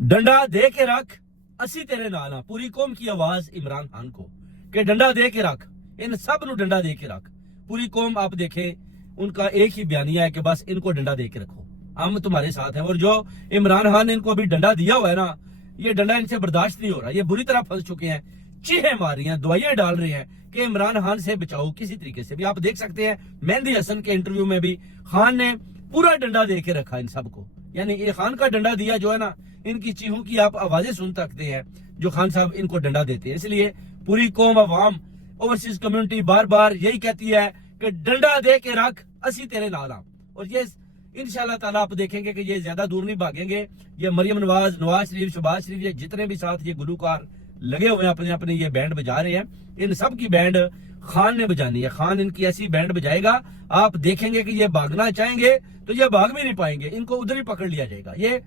ڈنڈا دے کے رکھ اسی تیرے نال ہاں، پوری قوم کی آواز عمران خان کو کہ ڈنڈا دے کے رکھ، ان سب نو ڈنڈا دے کے رکھ۔ پوری قوم آپ دیکھیں ان کا ایک ہی بیانیہ ہے کہ بس ان کو ڈنڈا دے کے رکھو، ہم تمہارے ساتھ ہیں۔ اور جو عمران خان نے ان کو ابھی ڈنڈا دیا ہوا ہے نا، یہ ڈنڈا ان سے برداشت نہیں ہو رہا، یہ بری طرح پھنس چکے ہیں، چیخیں مار رہی ہیں، دوائیاں ڈال رہے ہیں کہ عمران خان سے بچاؤ کسی طریقے سے بھی۔ آپ دیکھ سکتے ہیں مہندی حسن کے انٹرویو میں بھی خان نے پورا ڈنڈا دے کے رکھا ان سب کو، یعنی یہ خان کا ڈنڈا دیا جو ہے نا، ان کی چیخوں کی آپ آوازیں سن سکتے ہیں جو خان صاحب ان کو ڈنڈا دیتے ہیں۔ اس لیے پوری قوم، عوام، اوورسیز کمیونٹی بار بار یہی کہتی ہے کہ ڈنڈا دے کے رکھ اسی تیرے نال ہاں۔ اور یہ انشاءاللہ تعالیٰ آپ دیکھیں گے کہ یہ زیادہ دور نہیں بھاگیں گے۔ یہ مریم نواز، نواز شریف، شہباز شریف، یہ جتنے بھی ساتھ یہ گلوکار لگے ہوئے ہیں اپنے اپنے یہ بینڈ بجا رہے ہیں، ان سب کی بینڈ خان نے بجانی ہے۔ خان ان کی ایسی بینڈ بجائے گا، آپ دیکھیں گے کہ یہ بھاگنا چاہیں گے تو یہ بھاگ بھی نہیں پائیں گے، ان کو ادھر ہی پکڑ لیا جائے گا۔ یہ